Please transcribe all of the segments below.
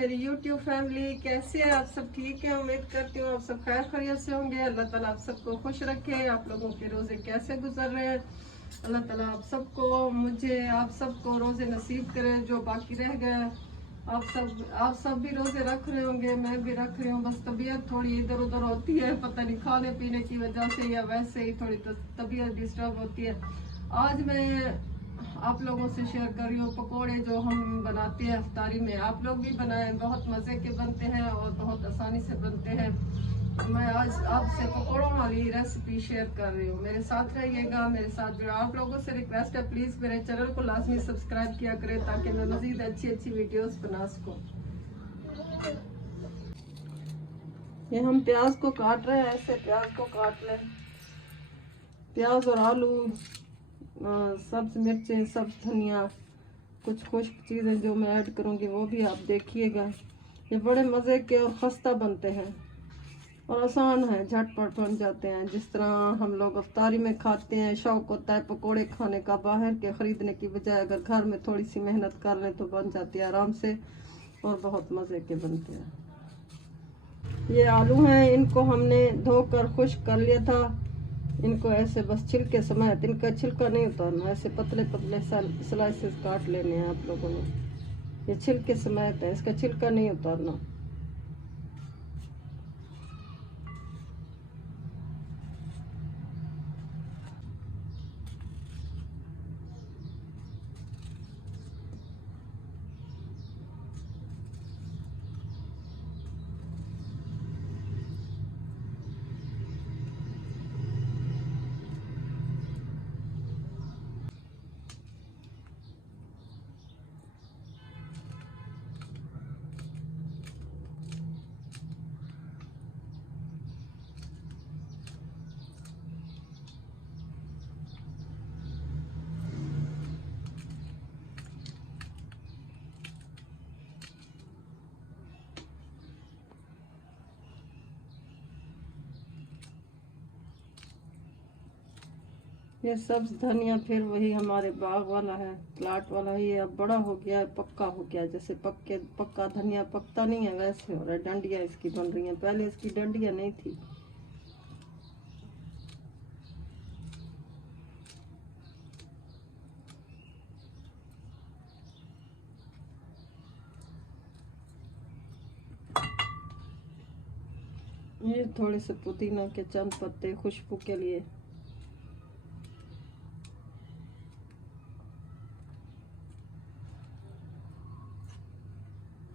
मेरी YouTube family, कैसे हैं आप सब? ठीक है, उम्मीद करती हूँ आप सब खैर खैरियत से होंगे। अल्लाह ताला आप सबको खुश रखे। आप लोगों के रोज़े कैसे गुजर रहे हैं? अल्लाह ताला आप सबको, मुझे, आप सबको रोज़े नसीब करे जो बाकी रह गए। आप सब भी रोज़े रख रहे होंगे, मैं भी रख रही हूँ। बस तबीयत थोड़ी इधर उधर होती है, पता नहीं खाने पीने की वजह से या वैसे ही थोड़ी तबीयत डिस्टर्ब होती है। आज मैं आप लोगों से शेयर कर रही हूँ पकोड़े जो हम बनाते हैं इफ्तारी में। आप लोग भी बनाएं, बहुत मज़े के बनते हैं और बहुत आसानी से बनते हैं। मैं आज आपसे पकोड़ों वाली रेसिपी शेयर कर रही हूँ। मेरे साथ रहिएगा, मेरे साथ जो आप लोगों से रिक्वेस्ट है, प्लीज़ मेरे चैनल को लाजमी सब्सक्राइब किया करें ताकि मैं मज़ीद अच्छी अच्छी वीडियोस बना सकूँ। ये हम प्याज को काट रहे हैं, ऐसे प्याज को काट लें। प्याज और आलू, सब्ज मिर्चें, सब्ज धनिया, कुछ खुश्क चीज़ें जो मैं ऐड करूँगी वो भी आप देखिएगा। ये बड़े मज़े के और खस्ता बनते हैं और आसान है, झटपट बन जाते हैं। जिस तरह हम लोग इफ्तारी में खाते हैं, शौक होता है पकोड़े खाने का, बाहर के ख़रीदने की बजाय अगर घर में थोड़ी सी मेहनत कर लें तो बन जाती है आराम से और बहुत मज़े के बनते हैं। ये आलू हैं, इनको हमने धोकर खुश्क कर लिया था। इनको ऐसे बस छिलके समेत, इनका छिलका नहीं उतारना, ऐसे पतले पतले स्लाइसेस काट लेने हैं आप लोगों ने। ये छिलके समेत है, इसका छिलका नहीं उतारना। ये सब्ज धनिया फिर वही हमारे बाग वाला है, प्लाट वाला है। ये अब बड़ा हो गया है, पक्का हो गया है। जैसे पक्का धनिया पकता नहीं है वैसे हो रहा है। डंडियाँ इसकी बन रही हैं, पहले इसकी डंडियाँ नहीं थी। ये थोड़े से पुदीना के चंद पत्ते खुशबू के लिए।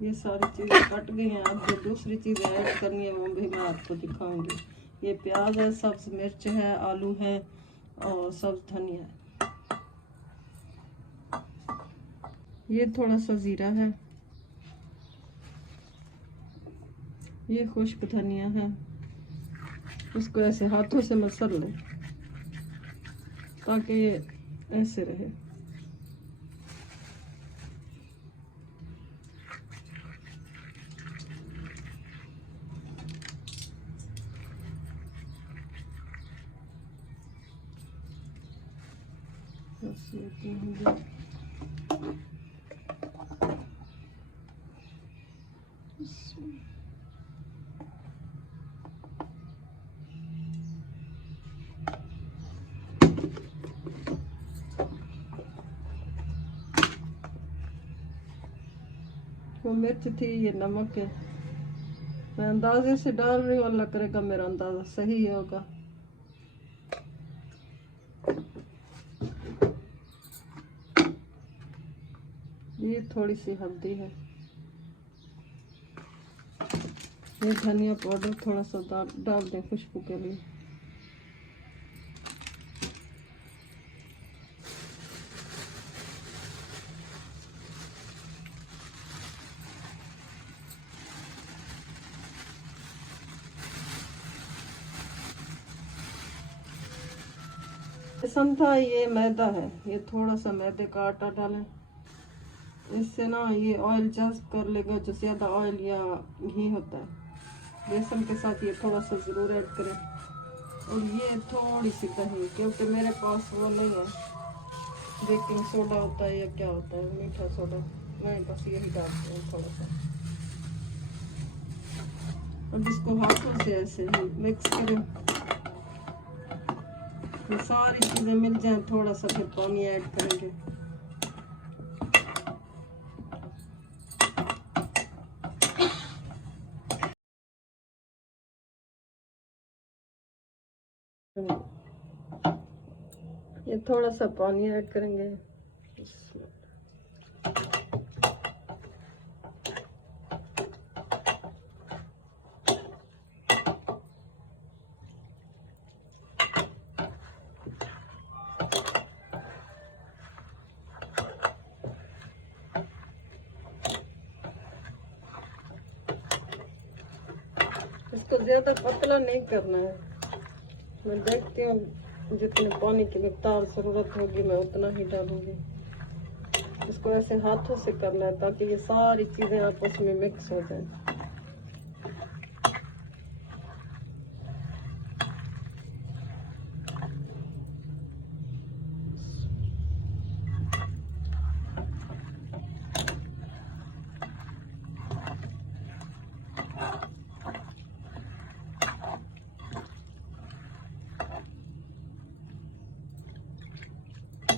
ये सारी चीज़ें कट गई हैं। अब जो दूसरी चीज़ें ऐड करनी है वो भी मैं आपको दिखाऊंगी। ये प्याज है, सब्ज मिर्च है, आलू है और सब्ज धनिया है। ये थोड़ा सा ज़ीरा है, ये खुश्क धनिया है। इसको ऐसे हाथों से मसल लें ताकि ये ऐसे रहे। वो मिर्च थी, ये नमक है। मैं अंदाजे से डाल रही हूँ, अल्लाह करेगा मेरा अंदाज़ा सही होगा। ये थोड़ी सी हल्दी है, ये धनिया पाउडर थोड़ा सा डाल दें खुशबू के लिए। संथा ये मैदा है, ये थोड़ा सा मैदे का आटा डालें। इससे ना ये ऑयल जज्ब कर लेगा, जो ज़्यादा ऑयल या घी होता है। बेसन के साथ ये थोड़ा सा ज़रूर ऐड करें। और ये थोड़ी सी दही, क्योंकि मेरे पास वो नहीं है, बेकिंग सोडा होता है या क्या होता है, मीठा सोडा, मैं बस यही डालती हूँ थोड़ा सा। अब इसको हाथों से ऐसे मिक्स करें, ये सारी चीजें मिल जाएं, थोड़ा सा फिर पानी ऐड करेंगे। ये थोड़ा सा पानी ऐड करेंगे। इसको ज्यादा पतला नहीं करना है, मैं देखती हूँ जितने पानी की मिकदार जरूरत होगी मैं उतना ही डालूंगी। इसको ऐसे हाथों से करना है ताकि ये सारी चीजें आपस में मिक्स हो जाएं।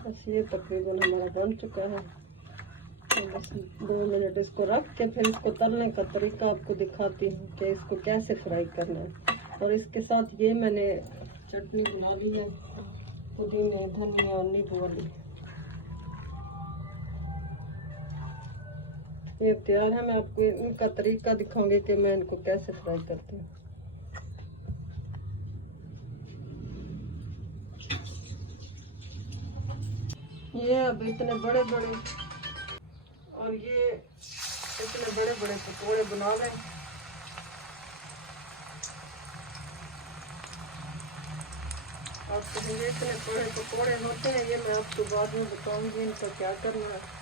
बस ये तकरीबन हमारा बन चुका है। तो बस 2 मिनट इसको रख के फिर इसको तलने का तरीका आपको दिखाती हूँ कि इसको कैसे फ्राई करना है। और इसके साथ ये मैंने चटनी बना ली है, पुदीने धनिया और नींबू वाली, ये तैयार है। मैं आपको इनका तरीका दिखाऊंगी कि मैं इनको कैसे फ्राई करती हूँ। ये अब इतने बड़े बड़े और ये इतने बड़े बड़े पकौड़े बना लें। आप कहेंगे इतने बड़े पकौड़े होते हैं, ये मैं आपको बाद में बताऊंगी इनका क्या करना है।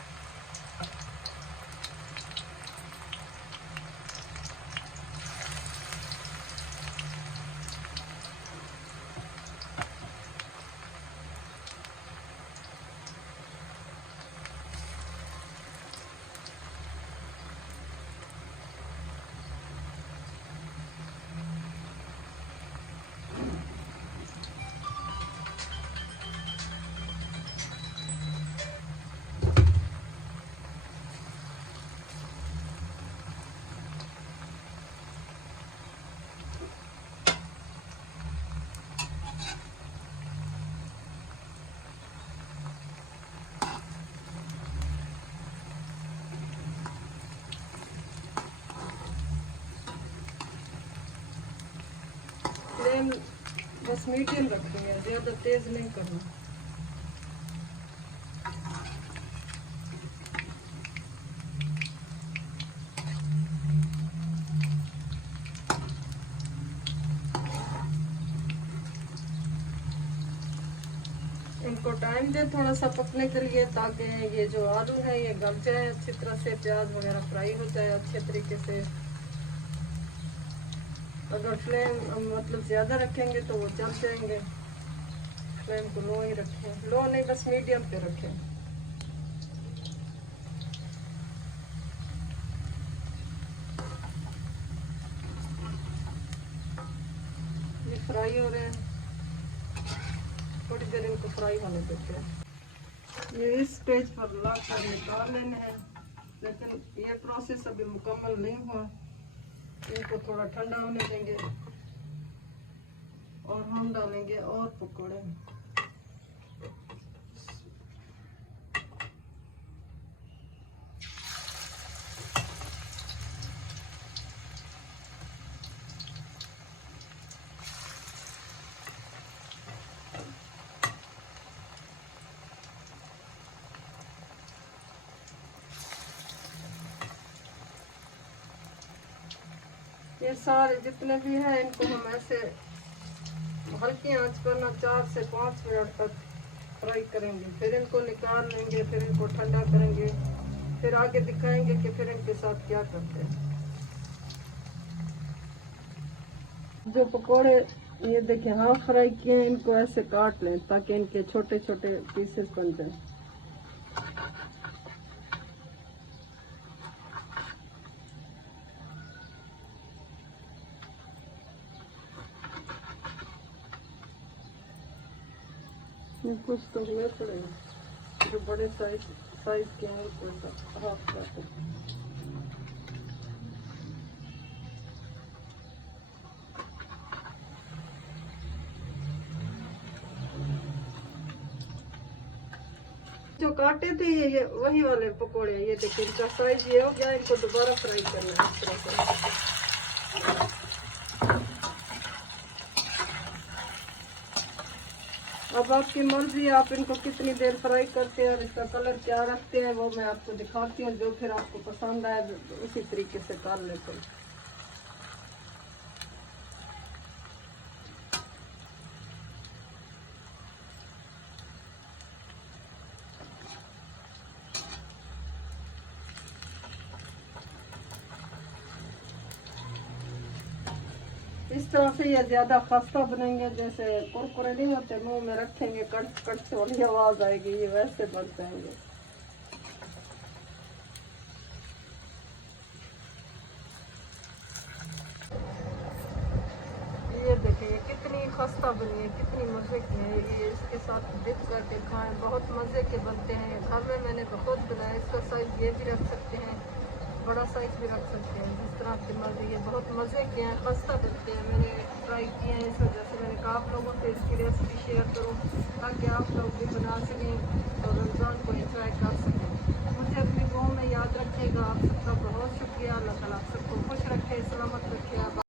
फ्लेम बस मीडियम रखनी है, ज़्यादा तेज़ नहीं करना। इनको टाइम दे थोड़ा सा पकने के लिए, ताकि ये जो आलू है ये गल जाए अच्छी तरह से, प्याज वगैरह फ्राई हो जाए अच्छे तरीके से। अगर फ्लेम मतलब ज़्यादा रखेंगे तो वो जल जाएंगे। फ्लेम को लो ही रखें, लो नहीं बस मीडियम पे रखें। ये फ्राई हो रहे हैं, थोड़ी देर इनको फ्राई होने देते हैं। ये इस स्टेज पर ला कर निकाल लेने हैं, लेकिन ये प्रोसेस अभी मुकम्मल नहीं हुआ। इनको थोड़ा ठंडा होने देंगे और हम डालेंगे और पकौड़े। ये सारे जितने भी हैं इनको हम ऐसे हल्की आंच पर ना 4 से 5 मिनट तक फ्राई करेंगे, फिर इनको निकाल लेंगे, फिर इनको ठंडा करेंगे, फिर आगे दिखाएंगे कि फिर इनके साथ क्या करते हैं। जो पकोड़े ये देखिए हाफ फ्राई किए हैं, इनको ऐसे काट लें ताकि इनके छोटे छोटे पीसेस बन जाए। कुछ तो हुए पड़ेगा जो बड़े साइज के हैं कोई हाफ का। जो काटे थे ये वही वाले पकोड़े, ये देखिए इनका साइज ये हो गया, इनको दोबारा फ्राई करना है इस तरह से। अब आपकी मर्जी, आप इनको कितनी देर फ्राई करते हैं और इसका कलर क्या रखते हैं वो मैं आपको दिखाती हूँ। जो फिर आपको पसंद आए उसी तरीके से कर लेते हैं। इस तरह से ये ज्यादा खस्ता बनेंगे, जैसे कुरकुरे नहीं होते मुंह में रखेंगे कट कट से वाली आवाज आएगी, ये वैसे बन जाएंगे। ये देखिए कितनी खस्ता बनी है, कितनी मजे की है। ये इसके साथ डिप करके खाएं, बहुत मजे के बनते हैं। घर में मैंने खुद बनाया। इसका साइज ये भी रख सकते हैं, बड़ा साइज भी रख सकते हैं, जिस तरह आपकी मर्जी। ये बहुत मज़े के हैं, खस्ता बनते हैं। मैंने ट्राई किए हैं, इस वजह से मैंने कहा आप लोगों से इसकी रेसिपी शेयर करूं ताकि आप लोग भी बना सकें और रमज़ान को एंजॉय कर सकें। मुझे अपनी दुआओं में याद रखिएगा। आप सबका बहुत शुक्रिया। अल्लाह ताला आप सबको खुश रखे, सलामत रखे।